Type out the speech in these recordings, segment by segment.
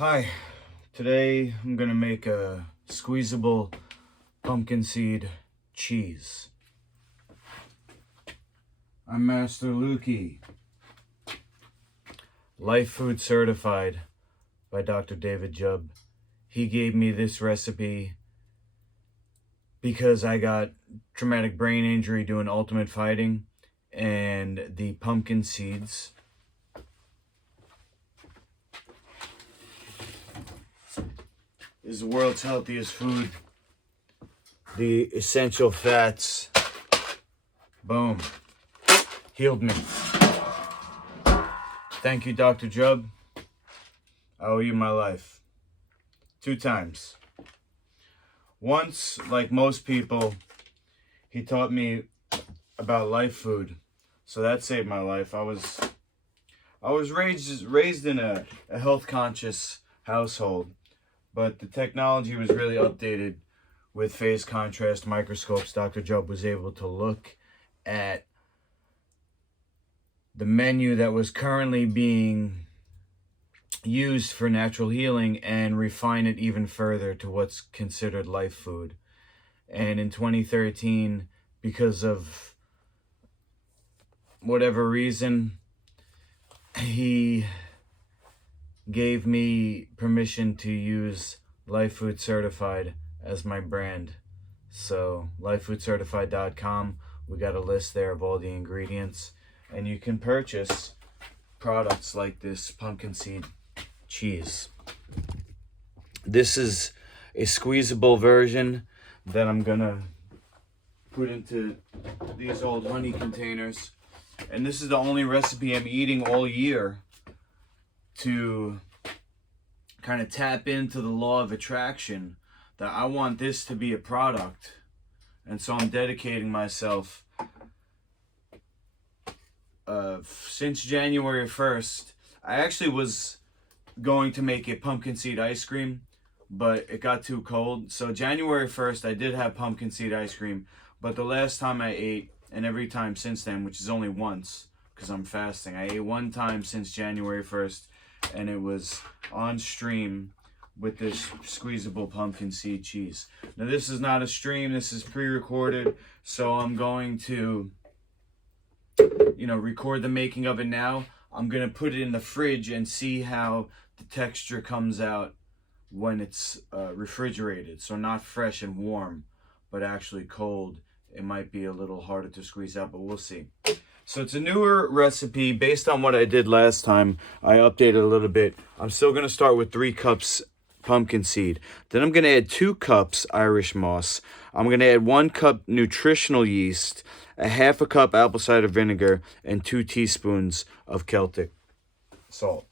Hi, today I'm gonna make a squeezable pumpkin seed cheese. I'm Masterlukey, Life Food Certified by Dr. David Jubb. He gave me this recipe because I got traumatic brain injury doing ultimate fighting, and the pumpkin seeds is the world's healthiest food. The essential fats, boom, healed me. Thank you, Dr. Jubb. I owe you my life. 2 times. Once, like most people, he taught me about life food. So that saved my life. I was raised in a health conscious household, but the technology was really updated with phase contrast microscopes. Dr. Jubb was able to look at the menu that was currently being used for natural healing and refine it even further to what's considered life food. And in 2013, because of whatever reason, he gave me permission to use Life Food Certified as my brand. So lifefoodcertified.com, we got a list there of all the ingredients, and you can purchase products like this pumpkin seed cheese. This is a squeezable version that I'm gonna put into these old honey containers, and this is the only recipe I'm eating all year to kind of tap into the law of attraction, that I want this to be a product. And so I'm dedicating myself since January 1st. I actually was going to make a pumpkin seed ice cream, but it got too cold. So January 1st, I did have pumpkin seed ice cream, but the last time I ate, and every time since then, which is only once because I'm fasting, I ate one time since January 1st, and it was on stream with this squeezable pumpkin seed cheese. Now this is not a stream, this is pre-recorded, so I'm going to record the making of it now. I'm gonna put it in the fridge and see how the texture comes out when it's refrigerated. So not fresh and warm, but actually cold. It might be a little harder to squeeze out, but we'll see. So it's a newer recipe based on what I did last time. I updated a little bit. I'm still gonna start with 3 cups pumpkin seed. Then I'm gonna add 2 cups Irish moss. I'm gonna add 1 cup nutritional yeast, a half a cup apple cider vinegar, and 2 teaspoons of Celtic salt.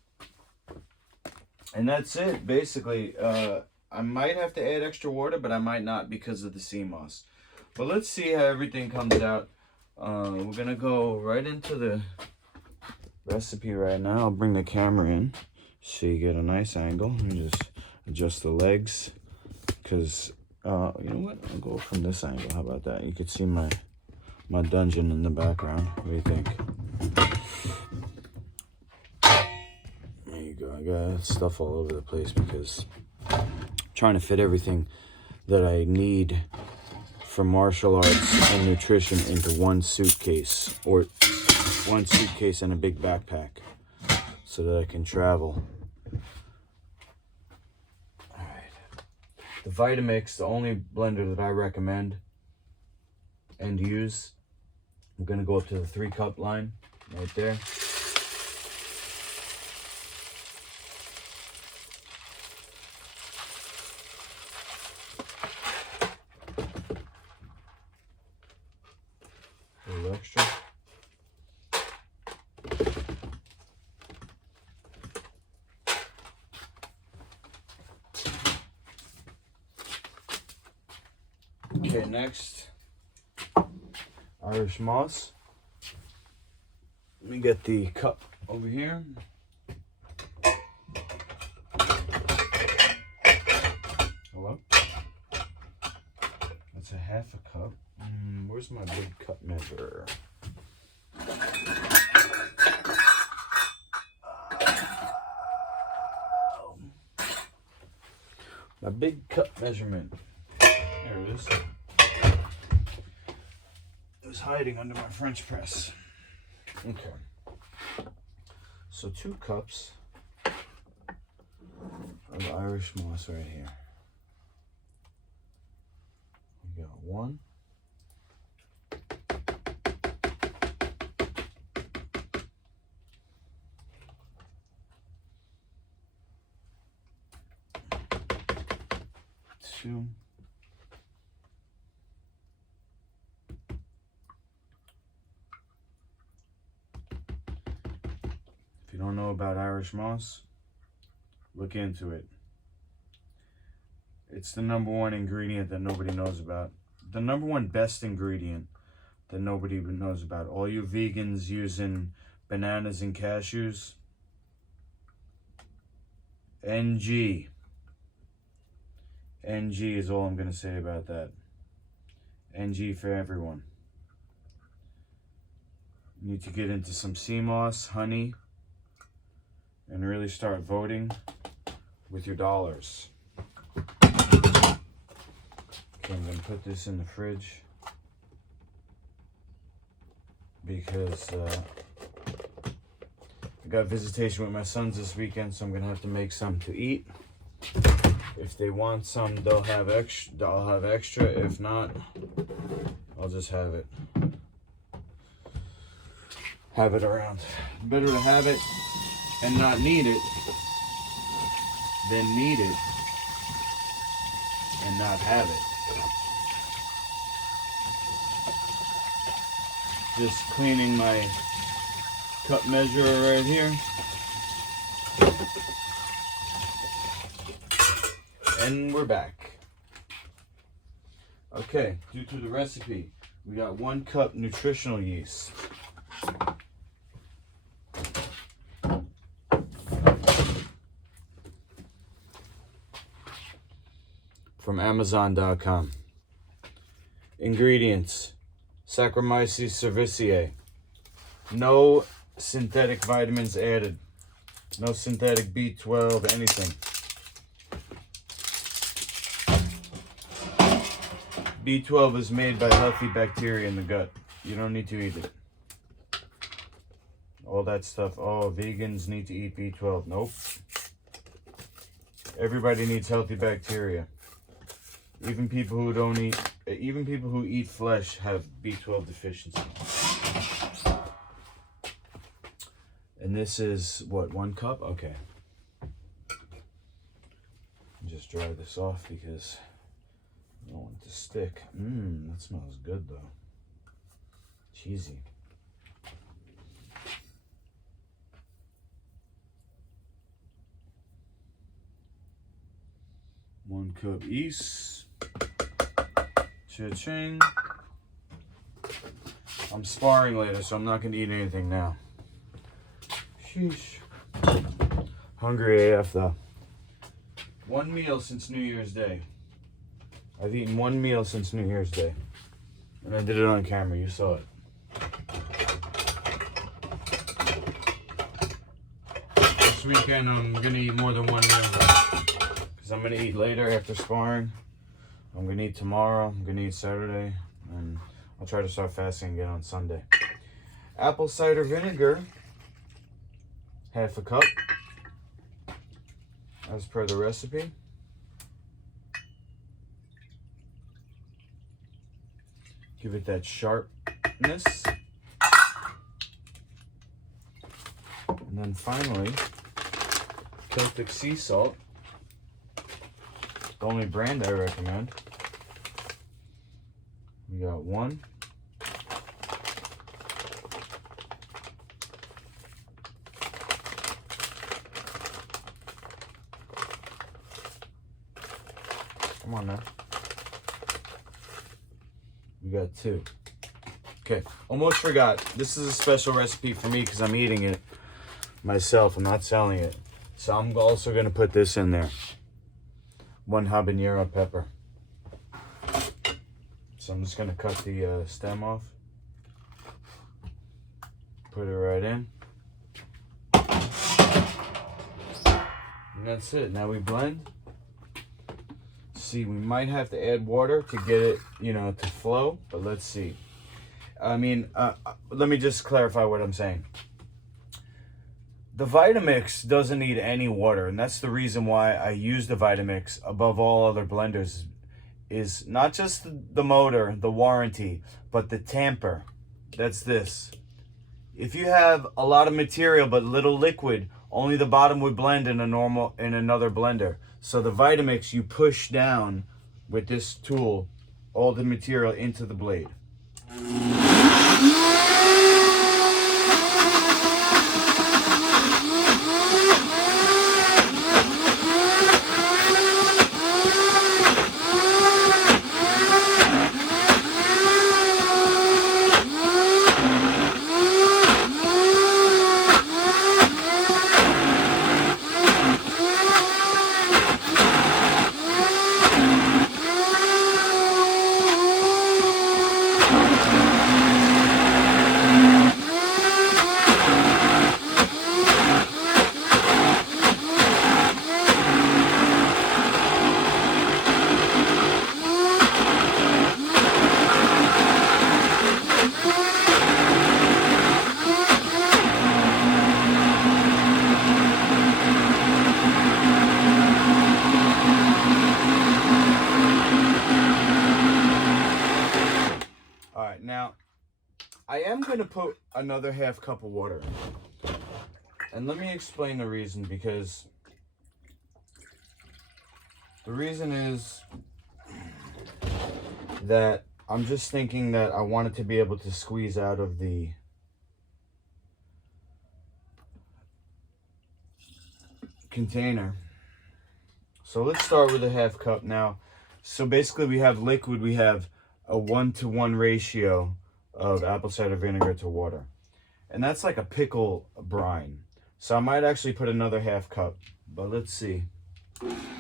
And that's it, basically. I might have to add extra water, but I might not because of the sea moss. But let's see how everything comes out. We're gonna go right into the recipe right now. I'll bring the camera in so you get a nice angle. Let me just adjust the legs, because you know what? I'll go from this angle. How about that? You can see my dungeon in the background. What do you think? There you go. I got stuff all over the place because I'm trying to fit everything that I need for martial arts and nutrition into one suitcase, or one suitcase and a big backpack, so that I can travel. All right. The Vitamix, the only blender that I recommend and use. I'm gonna go up to the 3 cup line right there. A little extra. Okay, next, Irish moss. Let me get the cup over here. Hello? That's a half a cup. Where's my big cup measure? big cup measurement. There it is. It was hiding under my French press. Okay. So 2 cups of Irish moss right here. We got 1. 2. If you don't know about Irish moss, look into it. It's the #1 ingredient that nobody knows about. The #1 best ingredient that nobody even knows about. All you vegans using bananas and cashews, NG. NG is all I'm going to say about that. NG for everyone. You need to get into some sea moss, honey, and really start voting with your dollars. Okay, I'm going to put this in the fridge because I got visitation with my sons this weekend, so I'm going to have to make some to eat. If they want some, they'll have extra. I'll have extra. If not, I'll just have it. Have it around. Better to have it and not need it than need it and not have it. Just cleaning my cup measurer right here. And we're back. Okay, due to the recipe, we got 1 cup nutritional yeast. From Amazon.com. Ingredients: Saccharomyces cerevisiae. No synthetic vitamins added. No synthetic B12, anything. B12 is made by healthy bacteria in the gut. You don't need to eat it. All that stuff. Oh, vegans need to eat B12. Nope. Everybody needs healthy bacteria. Even people who eat flesh have B12 deficiency. And this is what, 1 cup? Okay. Just dry this off because I don't want it to stick. That smells good though. Cheesy. One cup yeast. Cha-ching. I'm sparring later, so I'm not going to eat anything now. Sheesh. Hungry AF though. 1 meal since New Year's Day. I've eaten 1 meal since New Year's Day. And I did it on camera, you saw it. This weekend I'm going to eat more than 1 meal. Because I'm going to eat later after sparring. I'm going to eat tomorrow, I'm going to eat Saturday. And I'll try to start fasting again on Sunday. Apple cider vinegar. ½ cup. As per the recipe. Give it that sharpness. And then finally, Celtic sea salt. The only brand I recommend. We got 1. Come on now. We got 2. Okay, almost forgot. This is a special recipe for me because I'm eating it myself. I'm not selling it. So I'm also going to put this in there. 1 habanero pepper. So I'm just going to cut the stem off. Put it right in. And that's it. Now we blend. See, we might have to add water to get it, you know, to flow, but let's see. I mean, let me just clarify what I'm saying. The Vitamix doesn't need any water, and that's the reason why I use the Vitamix above all other blenders, is not just the motor, the warranty, but the tamper. That's this. If you have a lot of material but little liquid, only the bottom would blend in another blender. So the Vitamix, you push down with this tool all the material into the blade. Now, I am going to put another half cup of water in. And let me explain the reason, because the reason is that I'm just thinking that I wanted to be able to squeeze out of the container. So let's start with a half cup now. So basically we have liquid, we have a 1-to-1 ratio of apple cider vinegar to water. And that's like a pickle brine. So I might actually put another half cup, but let's see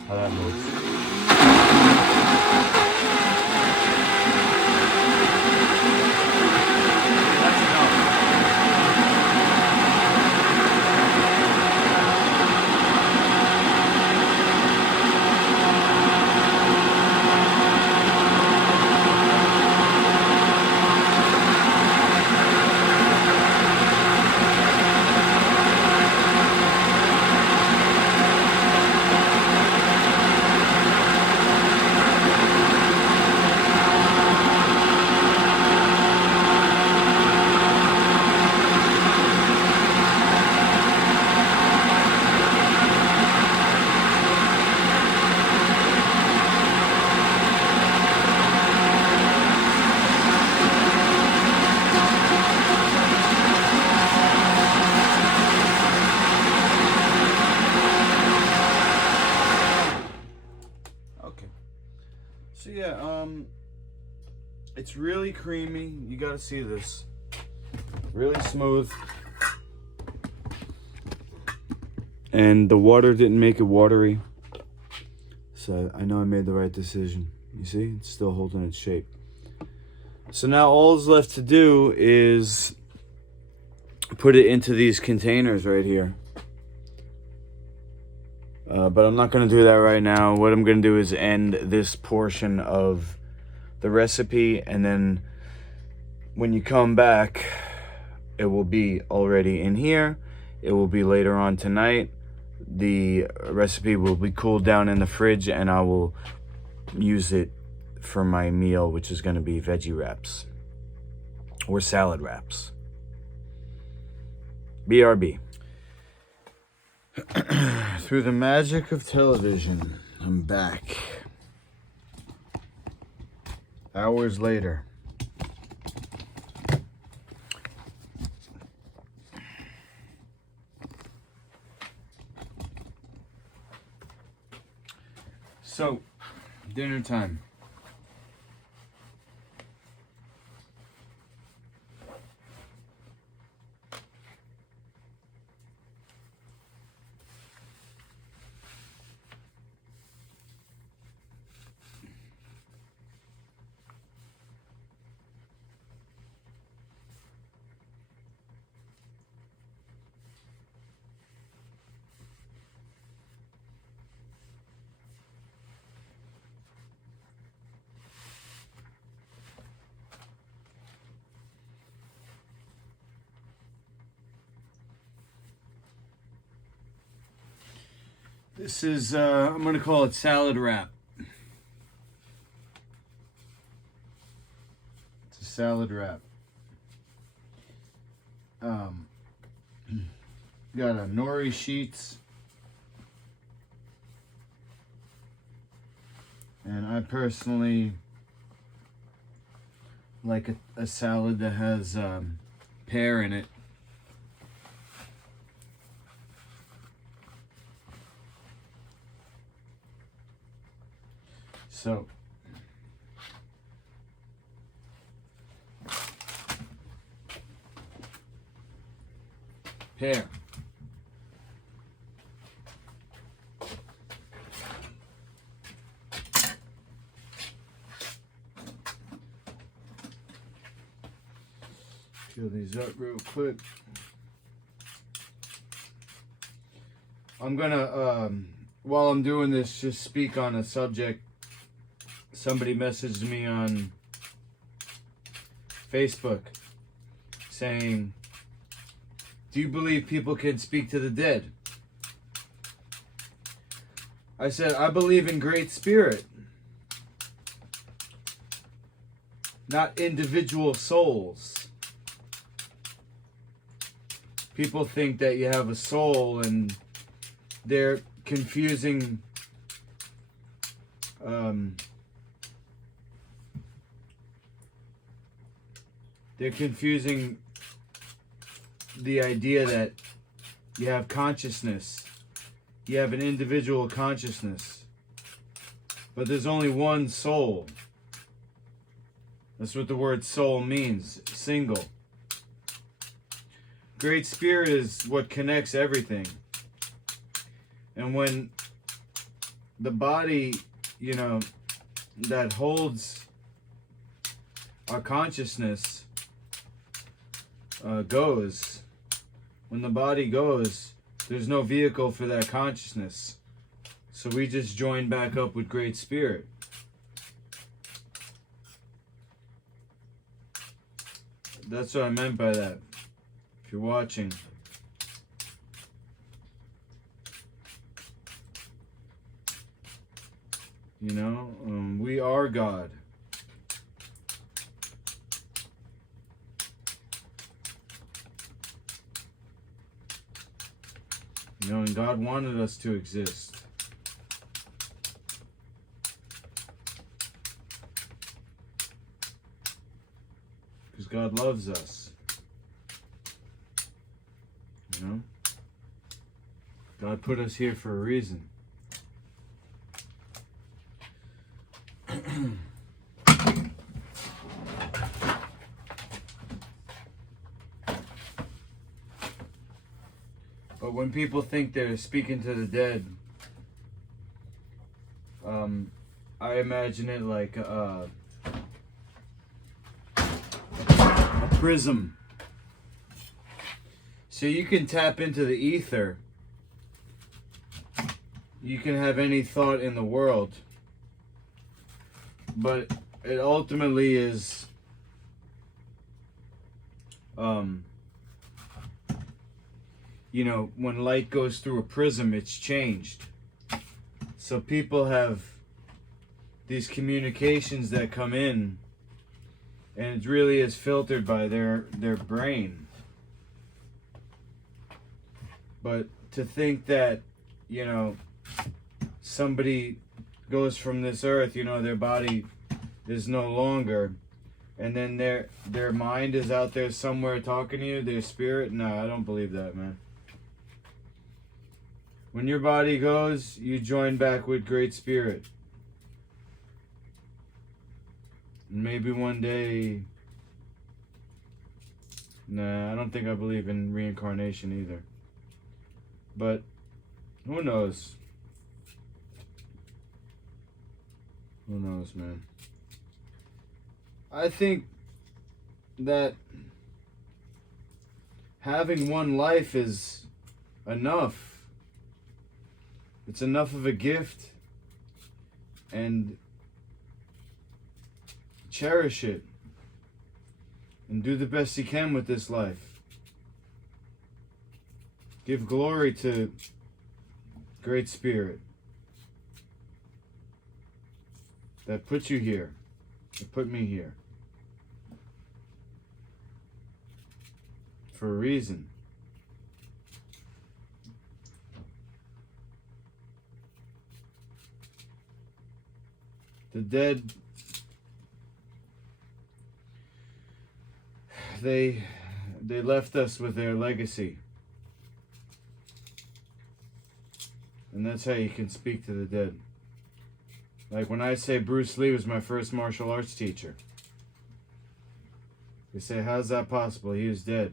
how that moves. So yeah, it's really creamy. You gotta see this. Really smooth. And the water didn't make it watery. So I know I made the right decision. You see, it's still holding its shape. So now all is left to do is put it into these containers right here. But I'm not going to do that right now. What I'm going to do is end this portion of the recipe, and then when you come back, it will be already in here. It will be later on tonight. The recipe will be cooled down in the fridge, and I will use it for my meal, which is going to be veggie wraps or salad wraps. BRB. Through the magic of television, I'm back. Hours later. So, dinner time. This is, I'm going to call it salad wrap. It's a salad wrap. Got a nori sheets. And I personally like a salad that has pear in it. So, pear. Peel these up real quick. I'm gonna, while I'm doing this, just speak on a subject. Somebody messaged me on Facebook saying, do you believe people can speak to the dead? I said, I believe in Great Spirit, not individual souls. People think that you have a soul, and they're confusing the idea that you have consciousness. You have an individual consciousness. But there's only one soul. That's what the word soul means, single. Great Spirit is what connects everything. And when the body, you know, that holds our consciousness goes, when the body goes, there's no vehicle for that consciousness. So we just join back up with Great Spirit. That's what I meant by that. If you're watching. You know, we are God. You know, and God wanted us to exist. Because God loves us. You know? God put us here for a reason. But when people think they're speaking to the dead, I imagine it like a prism. So you can tap into the ether. You can have any thought in the world. But it ultimately is you know, when light goes through a prism, it's changed. So people have these communications that come in, and it really is filtered by their brain. But to think that, you know, somebody goes from this earth, you know, their body is no longer, and then their mind is out there somewhere talking to you, their spirit, no, I don't believe that, man. When your body goes, you join back with Great Spirit. And maybe one day, nah, I don't think I believe in reincarnation either. But who knows? Who knows, man? I think that having one life is enough. It's enough of a gift, and cherish it and do the best you can with this life. Give glory to great spirit that put you here, that put me here for a reason. The dead, they left us with their legacy. And that's how you can speak to the dead. Like when I say Bruce Lee was my first martial arts teacher. They say, how's that possible? He was dead.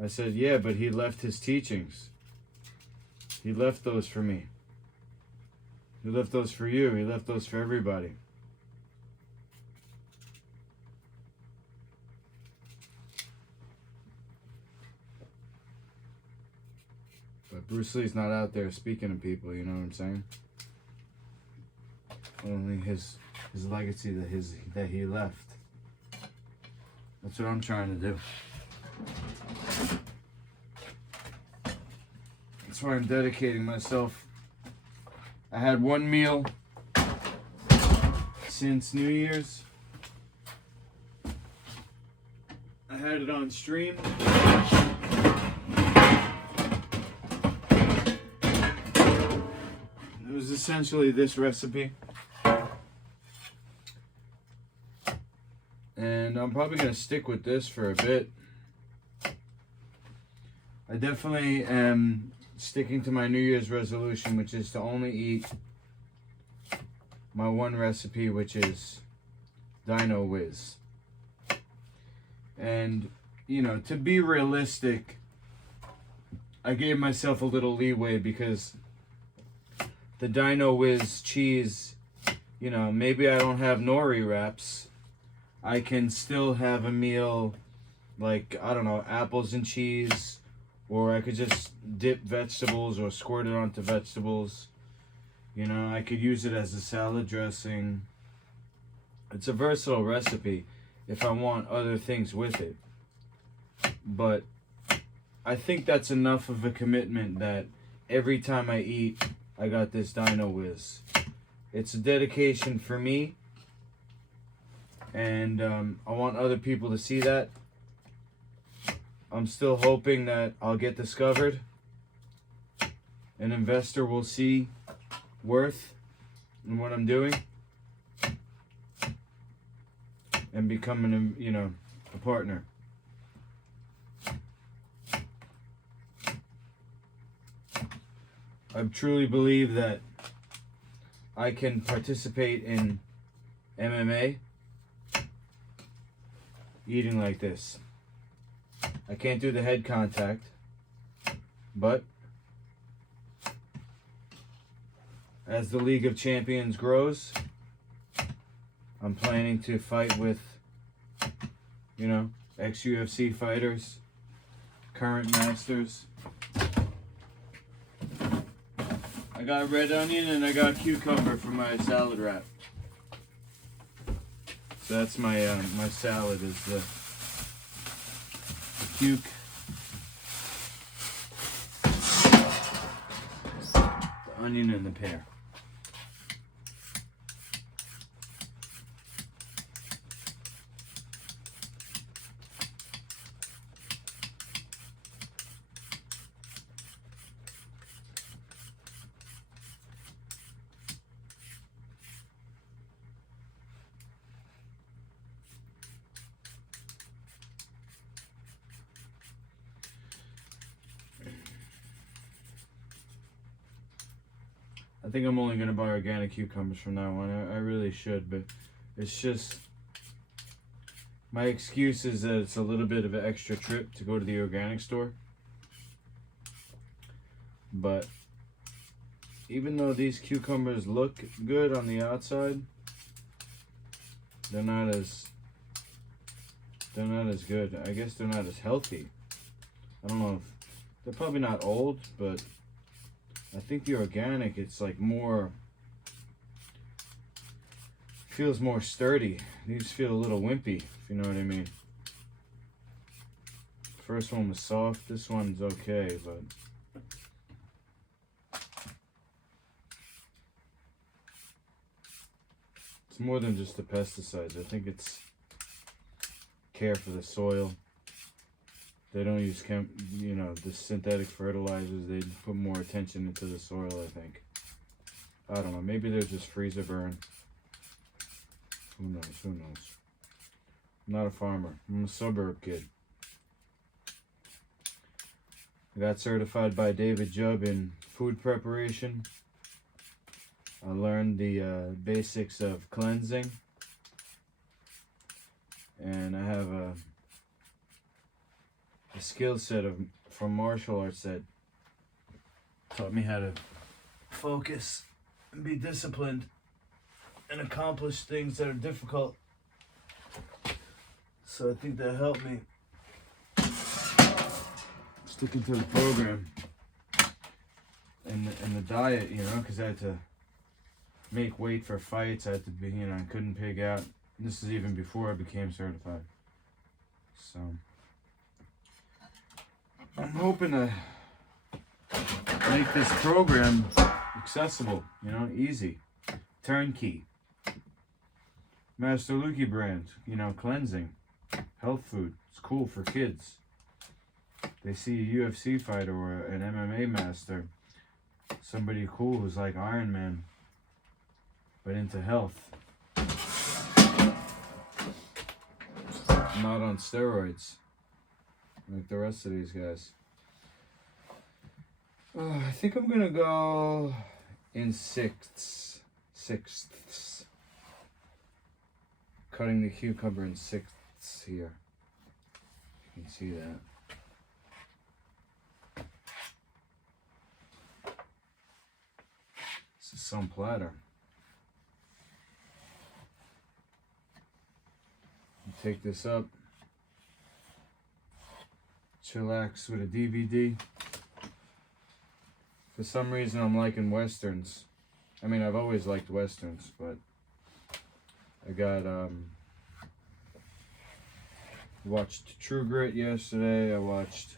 I said, yeah, but he left his teachings. He left those for me. He left those for you. He left those for everybody. But Bruce Lee's not out there speaking to people, you know what I'm saying? Only his legacy that he left. That's what I'm trying to do. That's why I'm dedicating myself. I had one meal since New Year's. I had it on stream. It was essentially this recipe. And I'm probably going to stick with this for a bit. I definitely am sticking to my New Year's resolution, which is to only eat my one recipe, which is Dino Wiz. And, you know, to be realistic, I gave myself a little leeway because the Dino Wiz cheese, you know, maybe I don't have nori wraps. I can still have a meal like, I don't know, apples and cheese, or I could just dip vegetables or squirt it onto vegetables. You know, I could use it as a salad dressing. It's a versatile recipe if I want other things with it. But I think that's enough of a commitment that every time I eat, I got this Dino Wiz. It's a dedication for me. And I want other people to see that. I'm still hoping that I'll get discovered. An investor will see worth in what I'm doing. And become an, you know, a partner. I truly believe that I can participate in MMA eating like this. I can't do the head contact, but as the League of Champions grows, I'm planning to fight with, you know, ex-UFC fighters, current masters. I got red onion and I got cucumber for my salad wrap. So that's my my salad is the cuke, the onion, and the pear. I think I'm only going to buy organic cucumbers from now on. I really should, but it's just, my excuse is that it's a little bit of an extra trip to go to the organic store. But even though these cucumbers look good on the outside, they're not as good. I guess they're not as healthy. I don't know if, they're probably not old, but I think the organic, it's like more, feels more sturdy. These feel a little wimpy, if you know what I mean. First one was soft, this one's okay, but It's more than just the pesticides. I think it's care for the soil. They don't use the synthetic fertilizers. They put more attention into the soil, I think. I don't know. Maybe they're just freezer burn. Who knows? Who knows? I'm not a farmer. I'm a suburb kid. I got certified by David Jubb in food preparation. I learned the basics of cleansing. And I have a skill set from martial arts that taught me how to focus and be disciplined and accomplish things that are difficult. So I think that helped me sticking to the program and the diet, because I had to make weight for fights. I had to be, I couldn't pig out. And this is even before I became certified. So I'm hoping to make this program accessible, easy, turnkey. Masterlukey brand, cleansing, health food. It's cool for kids. They see a UFC fighter or an MMA master, somebody cool who's like Iron Man, but into health. Not on steroids, like the rest of these guys. I think I'm gonna go in sixths. Cutting the cucumber in sixths here. You can see that. This is some platter. Take this up. Chillax with a DVD. For some reason I'm liking westerns. I mean, I've always liked westerns, but I got watched True Grit yesterday. I watched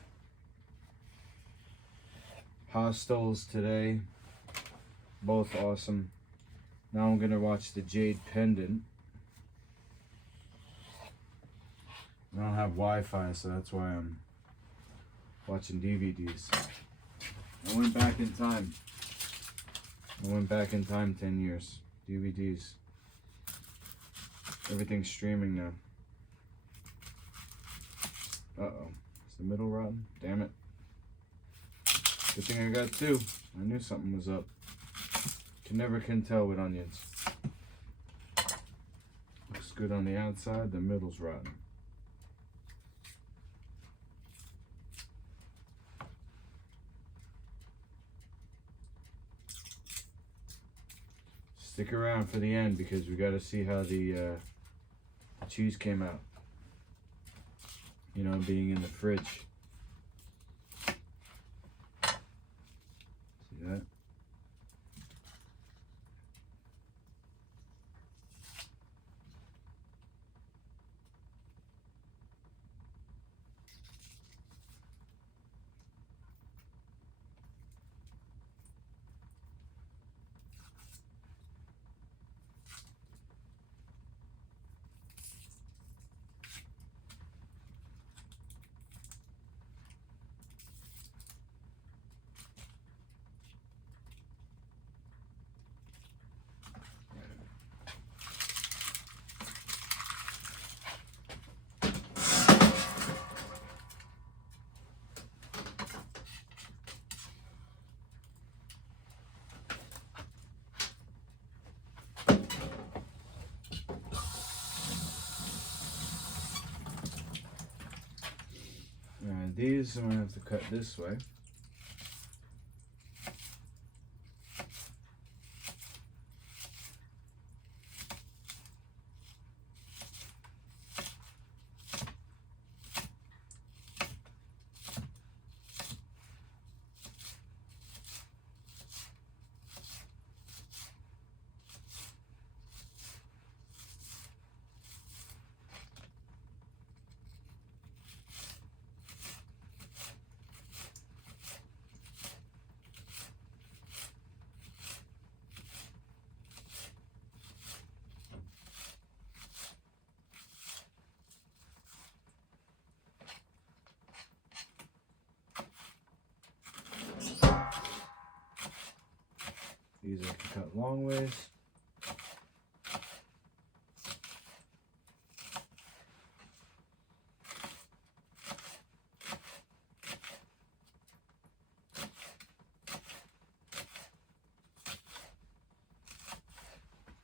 Hostels today. Both awesome. Now I'm gonna watch The Jade Pendant. I don't have Wi-Fi, so that's why I'm watching DVDs. I went back in time. 10 years. DVDs. Everything's streaming now. Uh-oh. Is the middle rotten? Damn it. Good thing I got two. I knew something was up. Never can tell with onions. Looks good on the outside, the middle's rotten. Stick around for the end because we got to see how the cheese came out. Being in the fridge. See that? These I'm going to have to cut this way. These I can cut long ways.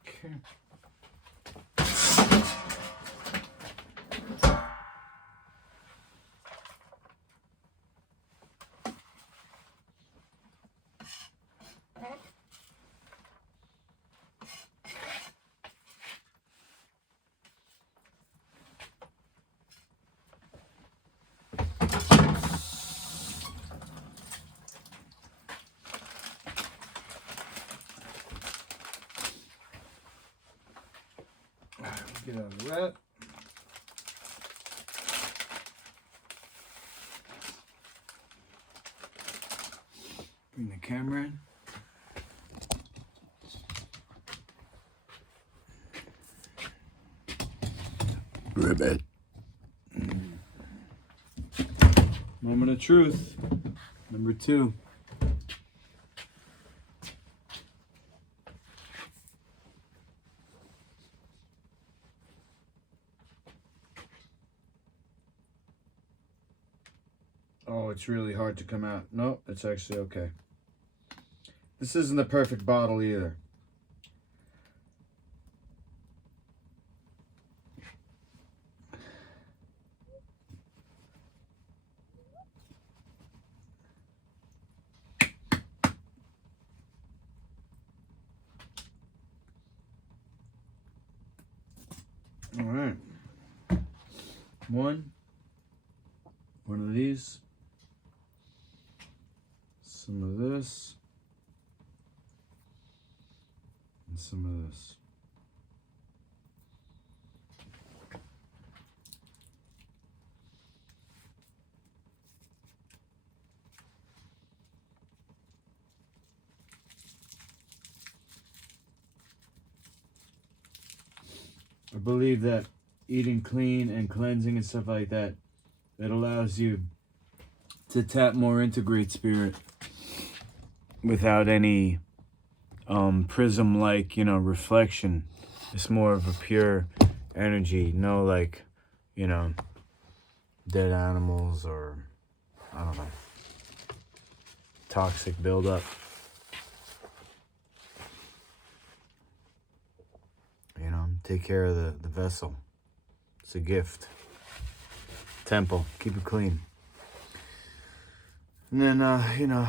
Okay. Get out of that. Bring the camera in. Ribbit. Moment of truth. Number 2. Oh, it's really hard to come out. No, it's actually okay. This isn't the perfect bottle either. All right. One of these. Some of this, and some of this. I believe that eating clean and cleansing and stuff like that, that allows you to tap more into Great Spirit without any prism-like, you know, reflection. It's more of a pure energy. No, like, you know, dead animals or, I don't know, toxic buildup. You know, take care of the vessel. It's a gift. Temple. Keep it clean. And then, you know,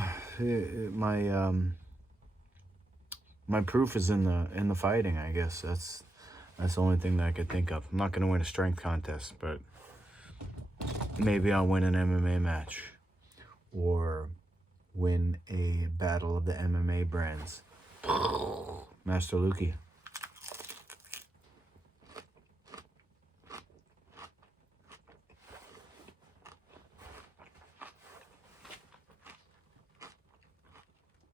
my proof is in the fighting. I guess that's the only thing that I could think of. I'm not gonna win a strength contest, but maybe I'll win an MMA match or win a battle of the MMA brands. Masterlukey.